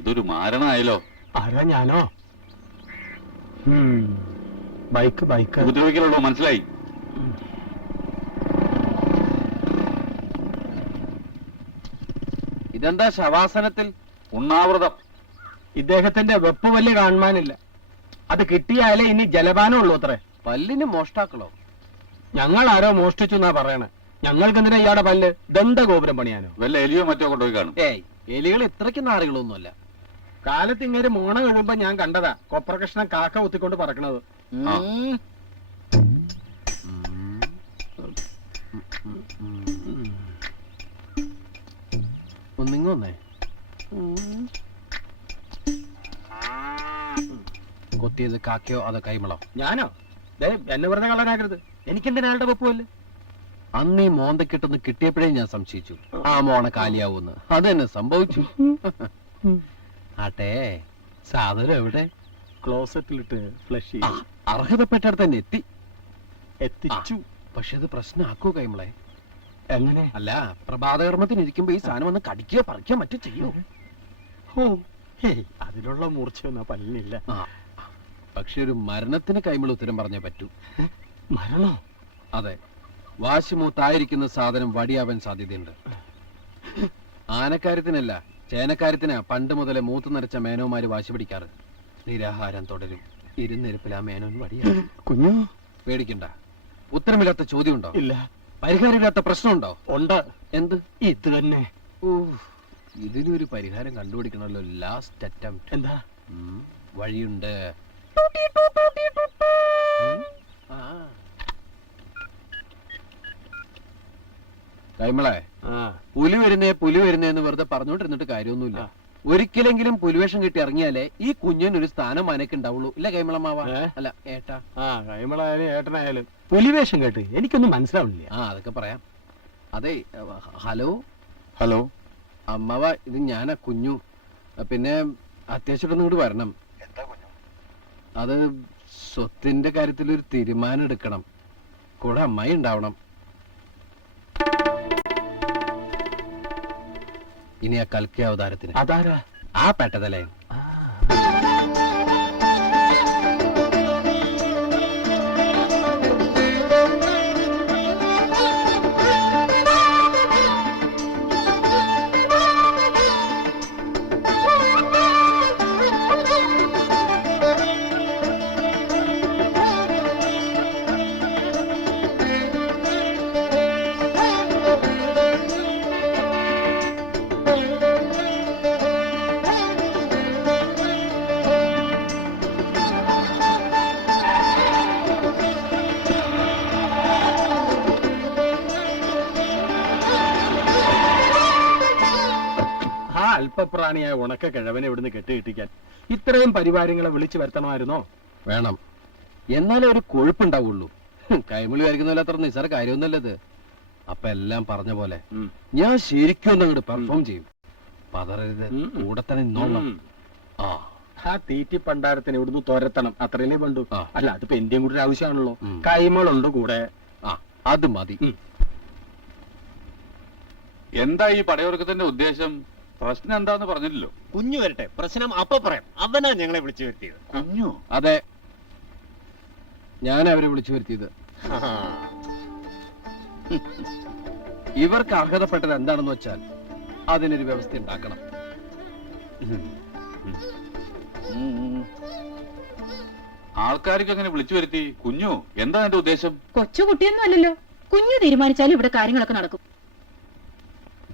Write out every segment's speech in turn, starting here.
ഇതൊരു മാരണമായല്ലോ. ആരാ ഞാനോ? ബൈക്ക് ബൈക്ക് ഉപദ്രവിക്കലുള്ളൂ, മനസ്സിലായി. ഇതെന്താ ശവാസനത്തിൽ? ഉണ്ണാവൃതം. ഇദ്ദേഹത്തിന്റെ വെപ്പ് പല്ല് കാണുവാനില്ല. അത് കിട്ടിയാലേ ഇനി ജലപാനം ഉള്ളൂ അത്രേ. പല്ലിന് മോഷ്ടാക്കളോ? ഞങ്ങൾ ആരോ മോഷ്ടിച്ചു എന്നാ പറയണേ. ഞങ്ങൾക്കെന്തിനാ ഇയാളുടെ പല്ല്? ദന്തഗോപുരം പണിയാനോ? വല്ല എലിയോ മറ്റോ കൊണ്ടുപോയി കാണും. ഏയ്, എലികൾ ഇത്രയ്ക്ക് നാറികളൊന്നുമല്ല. കാലത്ത് ഇങ്ങനെ മോണ കഴിയുമ്പോ ഞാൻ കണ്ടതാ കൊപ്രകൃഷ്ണൻ കാക്ക ഒത്തിക്കൊണ്ട് പറക്കണത്. ഒന്നിങ്ങൊന്നേ കൊത്തിയത് കാക്കയോ അതോ കൈമളോ? ഞാനോ? എന്നെ വെറുതെ കള്ളനാക്കരുത്. എനിക്കെന്തിനാ ആളുടെ വെപ്പുമല്ലേ? അന്ന് ഈ മോന്തക്കിട്ടൊന്ന് കിട്ടിയപ്പോഴേ ഞാൻ സംശയിച്ചു ആ മോണ കാലിയാവൂന്ന്. അത് തന്നെ സംഭവിച്ചു. ആട്ടെ, സാധനം എവിടെ? ക്ലോസറ്റിലിട്ട് ഫ്ലഷ് ചെയ്യും. അർഹതപ്പെട്ടടുത്ത് തന്നെ എത്തിച്ചു. പക്ഷെ അത് പ്രശ്നമാക്കൂ കൈമളെ. എങ്ങനെ? അല്ല, പ്രഭാതകർമ്മത്തിന് ഇരിക്കുമ്പോ ഈ സാധനം വന്ന് കടിക്കുകയോ പറിക്കുകയോ മറ്റോ ചെയ്യോ? അതിനുള്ള മൂർച്ചയൊന്നും പല്ലിനില്ല. പക്ഷെ ഒരു മരണത്തിന് കൈമള ഉത്തരം പറഞ്ഞേ പറ്റൂ. മരണോ? അതെ, വാശിമൂത്തായിരിക്കുന്ന സാധനം വടിയാവാൻ സാധ്യതയുണ്ട്. ആനക്കാര്യത്തിനല്ല, ചേനക്കാര്യത്തിനാ പണ്ട് മുതലേ മൂത്ത് നിറച്ച മേനോമാര് വാശി പിടിക്കാറ്. നിരാഹാരം തുടരും, ഇരുന്നിരിപ്പിൽ ആ മേനോൻ വടിയാണ്. കുഞ്ഞു പേടിക്കണ്ട. ഉത്തരമില്ലാത്ത ചോദ്യം ഉണ്ടോ? ഇല്ല. പരിഹാരമില്ലാത്ത പ്രശ്നമുണ്ടോ? ഉണ്ട്. എന്ത്? ഇത് തന്നെ. ഇതിനൊരു പരിഹാരം കണ്ടുപിടിക്കണല്ലോ. Last attempt. എന്താ? വഴിയുണ്ട്. കൈമളെ, പുലി വരുന്നേ എന്ന് വെറുതെ പറഞ്ഞോണ്ടിരുന്നിട്ട് കാര്യമൊന്നുമില്ല. ഒരിക്കലെങ്കിലും പുലിവേഷം കിട്ടി ഇറങ്ങിയാലേ ഈ കുഞ്ഞിനൊരു സ്ഥാനം മനക്ക് ഉണ്ടാവുള്ളൂ. ഇല്ല കൈമളമാവ? അല്ല ഏട്ടാ. കൈമളായാലും ഏട്ടനായാലും പുലിവേഷം കേട്ട് എനിക്കൊന്നും മനസ്സിലാവില്ല. അതൊക്കെ പറയാം. അതെ, ഹലോ ഹലോ അമ്മവ, ഇത് ഞാനാ കുഞ്ഞു. പിന്നെ അത്യാവശ്യം ഇങ്ങോട്ട് വരണം. അത് സ്വത്തിന്റെ കാര്യത്തിൽ ഒരു തീരുമാനം എടുക്കണം. കൂടെ അമ്മായി ഉണ്ടാവണം. ഇനി ആ കൽക്കി അവതാരത്തിന് അതാരാ? ആ പെട്ടതല്ലേ. അല്പപ്രാണിയായ ഉണക്ക കിഴവനെ ഇവിടുന്ന് കെട്ടിയിട്ടിക്കാൻ ഇത്രയും പരിവാരങ്ങളെ വിളിച്ചു വരുത്തണമായിരുന്നോ? വേണം, എന്നാലേ ഒരു കൊഴുപ്പുണ്ടാവുള്ളൂ. കൈമളി വരയ്ക്കുന്ന പോലെ അത്ര നിസ്സാര കാര്യമൊന്നുമല്ലത്. അപ്പൊ എല്ലാം പറഞ്ഞ പോലെ ഞാൻ ശരിക്കും ഒന്ന് അങ്ങോട്ട് പെർഫോം ചെയ്യും. പതറരുത്, കൂടെ തന്നെ നിന്നോളണം. ആ തീറ്റി പണ്ടാരത്തിന് ഇവിടുന്ന് തുരത്തണം, അത്രയല്ലേ വേണ്ടു. അല്ല, അതിപ്പോ എന്റെയും കൂടെ ആവശ്യമാണല്ലോ. കൈമളുണ്ട് കൂടെ. അത് മതി. എന്താ ഈ പടയൊരുക്കത്തിന്റെ ഉദ്ദേശം? പ്രശ്നം എന്താന്ന് പറഞ്ഞില്ലല്ലോ. കുഞ്ഞു വരട്ടെ, പ്രശ്നം അപ്പൊ പറയാം. അവനാ ഞങ്ങളെ വിളിച്ചു വരുത്തിയത്. കുഞ്ഞു? അതെ, ഞാൻ അവരെ വിളിച്ചു വരുത്തിയത്. ഇവർക്ക് അർഹതപ്പെട്ടത് എന്താണെന്ന് വെച്ചാൽ അതിനൊരു വ്യവസ്ഥ ഉണ്ടാക്കണം. ആൾക്കാർക്ക് അങ്ങനെ വിളിച്ചു വരുത്തി? കുഞ്ഞു, എന്താ എന്റെ ഉദ്ദേശം? കൊച്ചുകുട്ടിയൊന്നും അല്ലല്ലോ. കുഞ്ഞു തീരുമാനിച്ചാലും ഇവിടെ കാര്യങ്ങളൊക്കെ നടക്കും.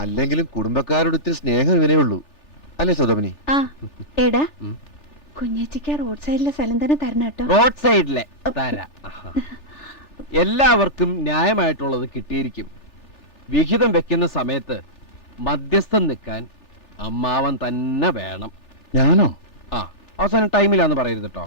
അല്ലെങ്കിലും കുടുംബക്കാരോട് ഇത്തിരി സ്നേഹം ഇവനേ ഉള്ളൂ, അല്ലേ സോദമനി? ഏടാ, കുഞ്ഞേച്ചിക്ക് റോഡ് സൈഡിലെ സ്ഥലം തന്നെ തരണം കേട്ടോ. റോഡ് സൈഡിലെ തരാ. എല്ലാവർക്കും ന്യായമായിട്ടുള്ളത് കിട്ടിയിരിക്കും. വിഹിതം വെക്കുന്ന സമയത്ത് മധ്യസ്ഥം നിൽക്കാൻ അമ്മാവൻ തന്നെ വേണം. ഞാനോ? അവസാനം ടൈമിലാന്ന് പറയരുത് കേട്ടോ.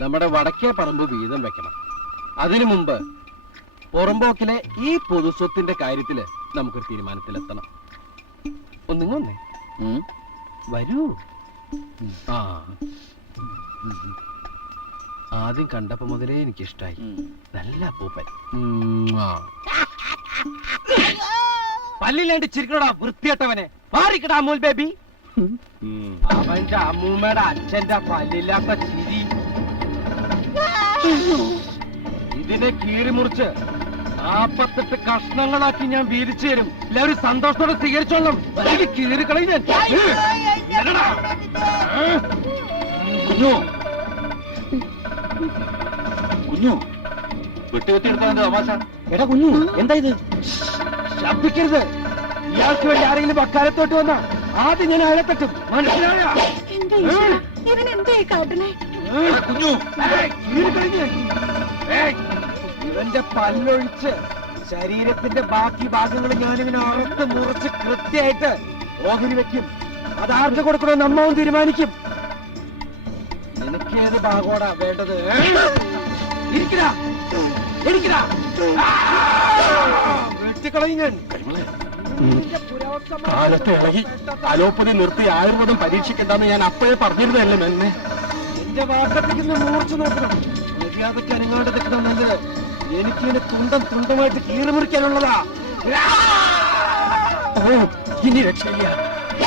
നമ്മുടെ വടക്കേ പറമ്പ് വീതം വെക്കണം. അതിനു മുമ്പ് പുറമ്പോക്കിലെ ഈ പൊതുസ്വത്തിന്റെ കാര്യത്തില് നമുക്കൊരു തീരുമാനത്തിലെത്തണം. ഒന്നിങ്ങൊന്നേ വരൂ. ആദ്യം കണ്ടപ്പോ മുതലേ എനിക്കിഷ്ടായി. നല്ല അപ്പൂപ്പൻ. പല്ലില്ലാണ്ട് ചിരിക്കണോടാ വൃത്തികെട്ടവനെ. മാറിക്കടാ അമൂൽ ബേബി. അവന്റെ അമ്മൂമ്മയുടെ അച്ഛന്റെ പല്ലില്ലാത്ത ചിരി. ഇതിനെ കീറി മുറിച്ച് 48 കഷ്ണങ്ങളാക്കി ഞാൻ വീതിച്ചു തരും. എല്ലാവരും സന്തോഷത്തോടെ സ്വീകരിച്ചോളണം. കീറിക്കളയും ഞാൻ. കുഞ്ഞു കുഞ്ഞു വെട്ടുകെട്ടിയെടുക്കാൻ തമാശ. എടാ കുഞ്ഞു, എന്താ ഇത്? ശബ്ദിക്കരുത്. ഇയാൾക്ക് വേണ്ടി ആരെങ്കിലും അക്കാലത്തോട്ട് വന്നാ ആദ്യം ഞാൻ അയാളെ തട്ടും. മനസ്സിലായ? ഇവനെന്താ ഈ കാട്ടണേ? കുഞ്ഞു ഇവന്റെ പല്ലൊഴിച്ച് ശരീരത്തിന്റെ ബാക്കി ഭാഗങ്ങൾ ഞാനിങ്ങനെ അറുത്ത് മുറിച്ച് കൃത്യമായിട്ട് ഓഹരി വെക്കും. അതാർക്ക് കൊടുക്കണമെന്ന് അമ്മാവും തീരുമാനിക്കും. നിനക്കേത് ഭാഗോടാ വേണ്ടത്? വെട്ടിക്കളയും ഞാൻ. കാലത്ത് ഇളകി അലോപ്പതി നിർത്തി ആയുർവേദം പരീക്ഷിക്കണ്ടെന്ന് ഞാൻ അപ്പോഴേ പറഞ്ഞിരുന്നല്ലേ മെന്നെ. എന്റെ വാക്കത്തേക്ക് മൂർച്ച നോക്കണം. മര്യാദയ്ക്ക് അനങ്ങാണ്ട് നിൽക്കുന്ന നല്ലത്. എനിക്കിങ്ങനെ തുണ്ടം തുണ്ടമായിട്ട് കീറിമുറിക്കാനുള്ളതാ. ഓ, ഇനി രക്ഷയില്ല.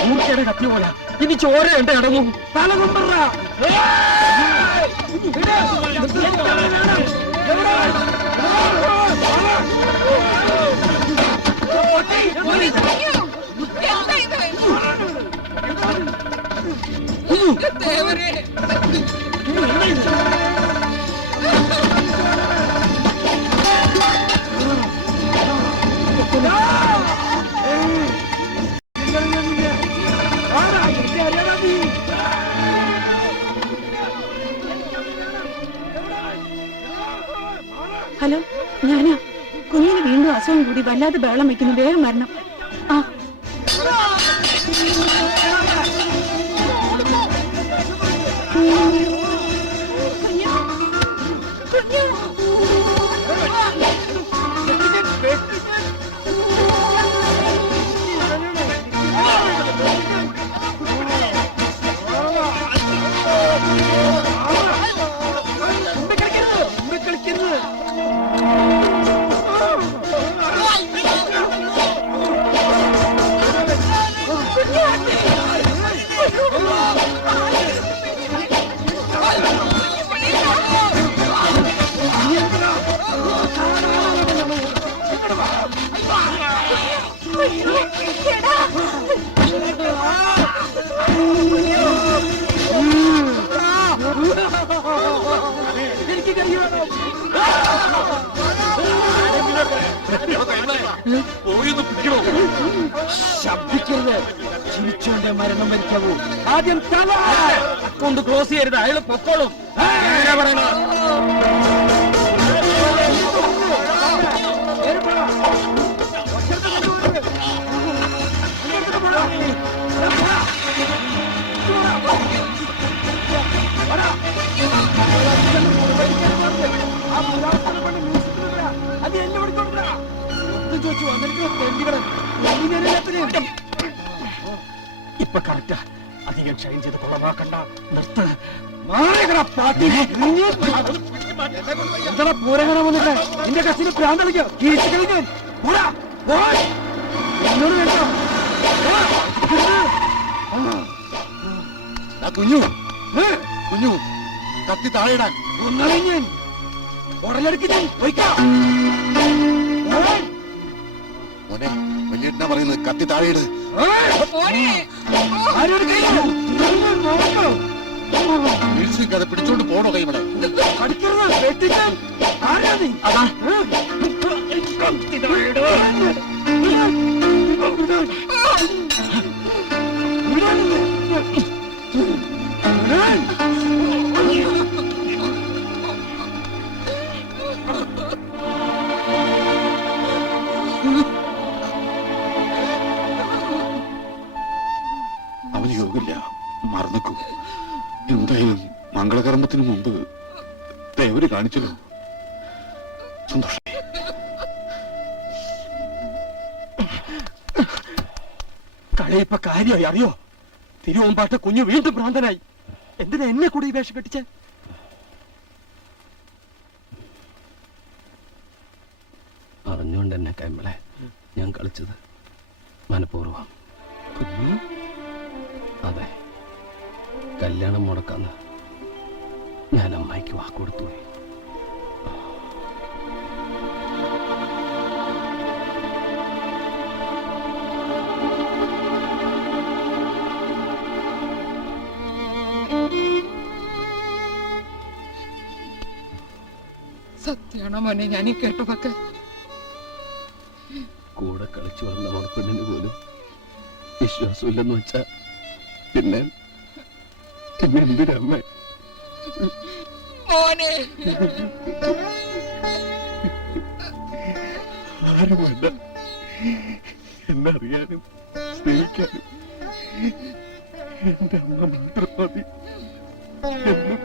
മൂർച്ചയുടെ കത്തി പോലെ ഇനി ചോര എന്റെ അടങ്ങും. തല കൊമ്പറ. ഹലോ, ഞാനാ. കുഞ്ഞിന് വീണ്ടും അസുഖം കൂടി വല്ലാതെ ബഹളം വെക്കുന്നു. വേഗം വരണം. ആ ശബ്ദിക്കരുത്. ചിരിച്ചോണ്ടേ മരണം വരിക്കാവൂ. ആദ്യം തല കൊണ്ട് ക്ലോസ് ചെയ്യരുത്. അയാൾ പൊക്കോളും. പറയണോ? അത് എന്നെ വിളിച്ചോണ്ടാ ചോദിച്ചു വന്നിട്ട് ഇപ്പൊ കറക്റ്റാ. അധികം ഷൈൻ ചെയ്ത് കുളമാക്കണ്ട. നിർത്ത്. എന്താ പൂരകണ വന്നിട്ട് നിന്റെ കസിന് പ്രാന്തളിക്കോ? കീഴ്ച കളിക്കാൻ എന്നോട് വേണ്ട. കുഞ്ഞു കുഞ്ഞു കത്തി താഴെയിടാൻ. ഒന്നറിയ ഞാൻ ഉടലെടുക്ക്. ഞാൻ മോനെ വലിയ പറയുന്നത് കത്തി താഴെയിട്. കഥ പിടിച്ചോണ്ട് പോണോ കൈമളെ? അവന് യോഗില്ല. മറന്നേക്കൂ. എന്തായാലും മംഗളകർമ്മത്തിന് മുമ്പ് ദൈവര് കാണിച്ചല്ലോ. സന്തോഷം. കളിയിപ്പ കാര്യമായി അറിയോ? തിരുവമ്പാട്ട് കുഞ്ഞു വീണ്ടും ഭ്രാന്തനായി. എന്തിനാ എന്നെ കൂടെ ഈ വേഷം കെട്ടിച്ച? അറിഞ്ഞുകൊണ്ട് തന്നെ കൈമളെ ഞാൻ കളിച്ചത് മനഃപൂർവ്വം. അതെ, കല്യാണം മുടക്കാന്ന് ഞാൻ അമ്മായിക്ക് വാക്കുകൊടുത്തു. സത്യാണോ മോനെ ഞാൻ ഈ കേട്ടതൊക്കെ? കൂടെ കളിച്ചു വളർന്ന മണപ്പെണ്ണിന് പോലും വിശ്വാസമില്ലെന്ന് വെച്ചാ പിന്നെ എന്തിനമ്മ? മോനെ ആരും വേണ്ട എന്നെ അറിയാനും സ്നേഹിക്കാനും എന്റെ അമ്മ മാത്രം മതി. എന്നും